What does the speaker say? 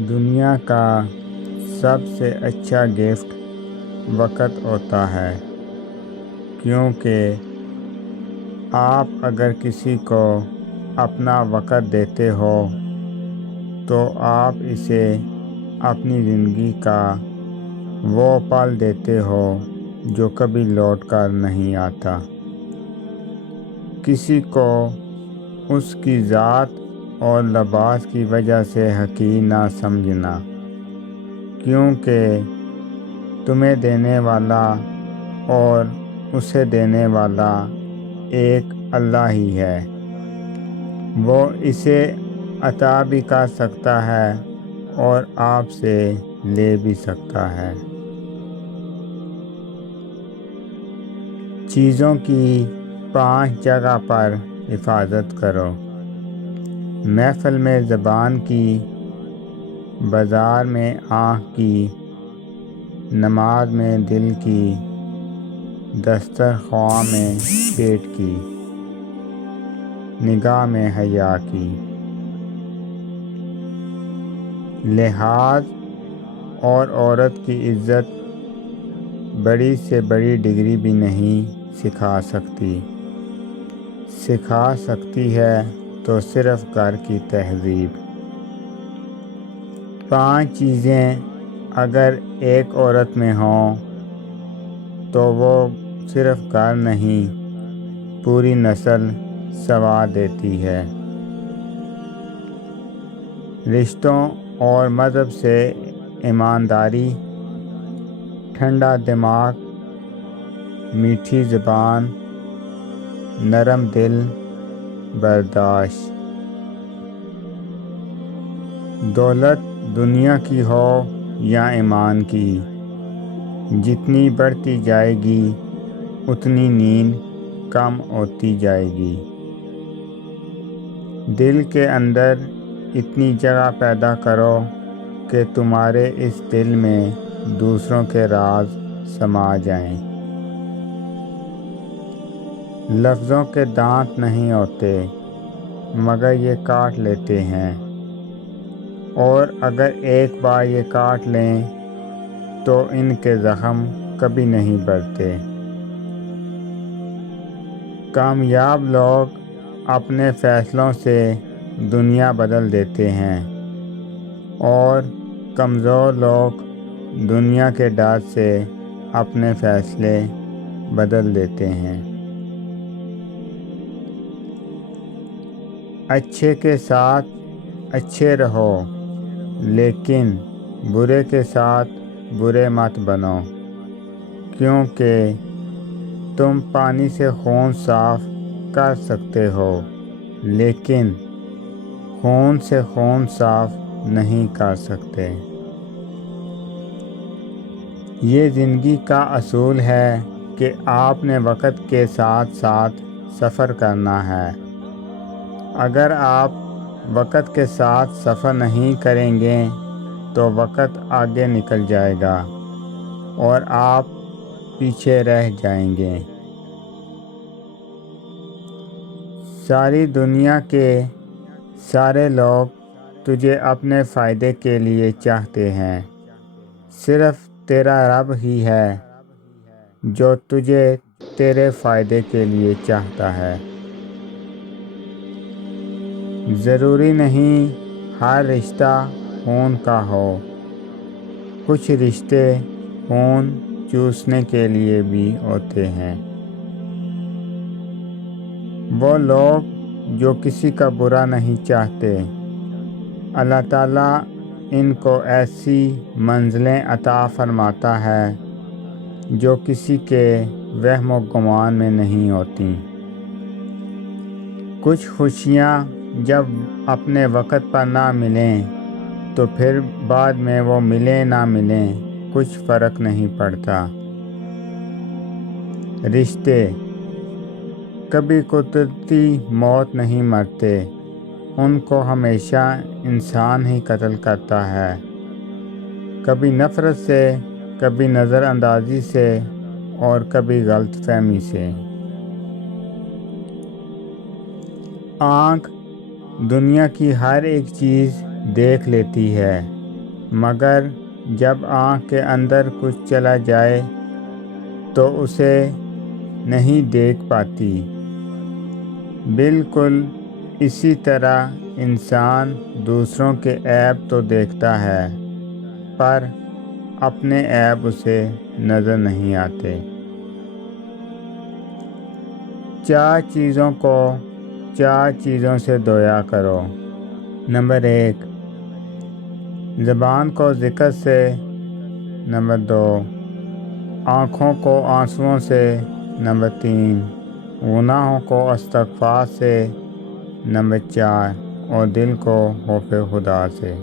دنیا کا سب سے اچھا گفٹ وقت ہوتا ہے، کیونکہ آپ اگر کسی کو اپنا وقت دیتے ہو تو آپ اسے اپنی زندگی کا وہ پل دیتے ہو جو کبھی لوٹ کر نہیں آتا۔ کسی کو اس کی ذات اور لباس کی وجہ سے حقیر نہ سمجھنا، کیونکہ تمہیں دینے والا اور اسے دینے والا ایک اللہ ہی ہے۔ وہ اسے عطا بھی کر سکتا ہے اور آپ سے لے بھی سکتا ہے۔ چیزوں کی 5 جگہ پر حفاظت کرو: محفل میں زبان کی، بازار میں آنکھ کی، نماز میں دل کی، دسترخواں میں پیٹ کی، نگاہ میں حیا کی۔ لحاظ اور عورت کی عزت بڑی سے بڑی ڈگری بھی نہیں سکھا سکتی، سکھا سکتی ہے تو صرف گھر کی تہذیب۔ 5 چیزیں اگر ایک عورت میں ہوں تو وہ صرف گھر نہیں، پوری نسل سنوار دیتی ہے۔ رشتوں اور مذہب سے ایمانداری، ٹھنڈا دماغ، میٹھی زبان، نرم دل، برداشت۔ دولت دنیا کی ہو یا ایمان کی، جتنی بڑھتی جائے گی اتنی نیند کم ہوتی جائے گی۔ دل کے اندر اتنی جگہ پیدا کرو کہ تمہارے اس دل میں دوسروں کے راز سما جائیں۔ لفظوں کے دانت نہیں ہوتے، مگر یہ کاٹ لیتے ہیں، اور اگر ایک بار یہ کاٹ لیں تو ان کے زخم کبھی نہیں بھرتے۔ کامیاب لوگ اپنے فیصلوں سے دنیا بدل دیتے ہیں، اور کمزور لوگ دنیا کے ڈر سے اپنے فیصلے بدل دیتے ہیں۔ اچھے کے ساتھ اچھے رہو، لیکن برے کے ساتھ برے مت بنو، کیونکہ تم پانی سے خون صاف کر سکتے ہو لیکن خون سے خون صاف نہیں کر سکتے۔ یہ زندگی کا اصول ہے کہ آپ نے وقت کے ساتھ ساتھ سفر کرنا ہے۔ اگر آپ وقت کے ساتھ سفر نہیں کریں گے تو وقت آگے نکل جائے گا اور آپ پیچھے رہ جائیں گے۔ ساری دنیا کے سارے لوگ تجھے اپنے فائدے کے لیے چاہتے ہیں، صرف تیرا رب ہی ہے جو تجھے تیرے فائدے کے لیے چاہتا ہے۔ ضروری نہیں ہر رشتہ خون کا ہو، کچھ رشتے خون چوسنے کے لیے بھی ہوتے ہیں۔ وہ لوگ جو کسی کا برا نہیں چاہتے، اللہ تعالیٰ ان کو ایسی منزلیں عطا فرماتا ہے جو کسی کے وہم و گمان میں نہیں ہوتیں۔ کچھ خوشیاں جب اپنے وقت پر نہ ملیں تو پھر بعد میں وہ ملیں نہ ملیں کچھ فرق نہیں پڑتا۔ رشتے کبھی قدرتی موت نہیں مرتے، ان کو ہمیشہ انسان ہی قتل کرتا ہے، کبھی نفرت سے، کبھی نظر اندازی سے، اور کبھی غلط فہمی سے۔ آنکھ دنیا کی ہر ایک چیز دیکھ لیتی ہے، مگر جب آنکھ کے اندر کچھ چلا جائے تو اسے نہیں دیکھ پاتی۔ بالکل اسی طرح انسان دوسروں کے عیب تو دیکھتا ہے پر اپنے عیب اسے نظر نہیں آتے۔ 4 چیزوں کو 4 چیزوں سے دھویا کرو۔ نمبر 1، زبان کو ذکر سے۔ نمبر 2، آنکھوں کو آنسوؤں سے۔ نمبر 3، گناہوں کو استغفار سے۔ نمبر 4، اور دل کو خوف خدا سے۔